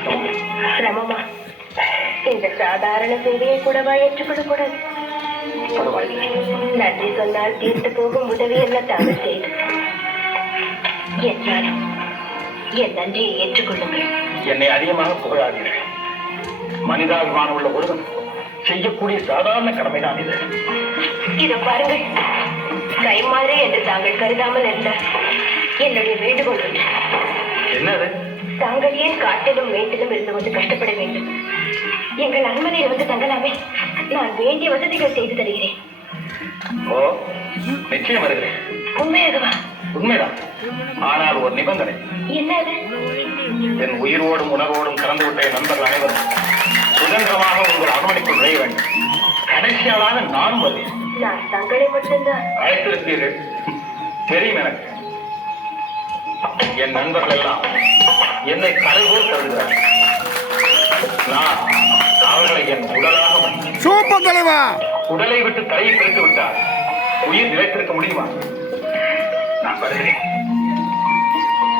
சிரமமா? இந்த சாதாரண சேவையை கூடவா ஏற்றுக்கொள்ளக்கூடாது? நன்றி சொன்னால் தீர்த்து போகும் உதவி என்ன தாங்கள் செய்து என்றாலும் என் நன்றியை ஏற்றுக்கொள்ளுங்கள். என்னை அதிகமாக புகழாதீர்கள். மனிதாபிமானம் உள்ள ஒருவன் செய்யக்கூடிய சாதாரண கடமைதான் இது. இதை பாருங்கள், கைமாறு என்று தாங்கள் கருதாமல் இருந்தால் என்னுடைய வேண்டுகோள் ஒன்று. என்னது? தாங்கள் ஏன் காட்டிலும் மேட்டிலும் இருந்து வந்து கஷ்டப்பட வேண்டும்? எங்கள் அரண்மனையில் வந்து தங்கலாமே. நான் வேண்டிய வசதிகள் செய்து தருகிறேன். ஓ, நிச்சயம் வருகிறேன். உண்மையாகவா? உண்மைதான். ஆனால் ஒரு நிபந்தனை. என்ன அது? என் உயிரோடும் உணர்வோடும் கலந்து விட்ட என் நண்பர்கள் அனைவரும் சுதந்திரமாக உங்கள் அரண்மனைக்குள் நுழைய வேண்டும். கடைசியாளாக நானும் வருவேன். நான் தங்களை மட்டும்தான் அழைத்திருப்பீர்கள், தெரியும் எனக்கு. என் நண்பர்கள் எல்லாம் என்னை கலைபோல் கருதுகிறார்கள். நான் அவர்களை என் உடலாக மதிக்கிறேன். சூப்பர் தலைவா! உடலை விட்டு தலையை பிரித்து விட்டால் உயிர் நிலைத்திருக்க முடியுமா? நான் வருகிறேன்.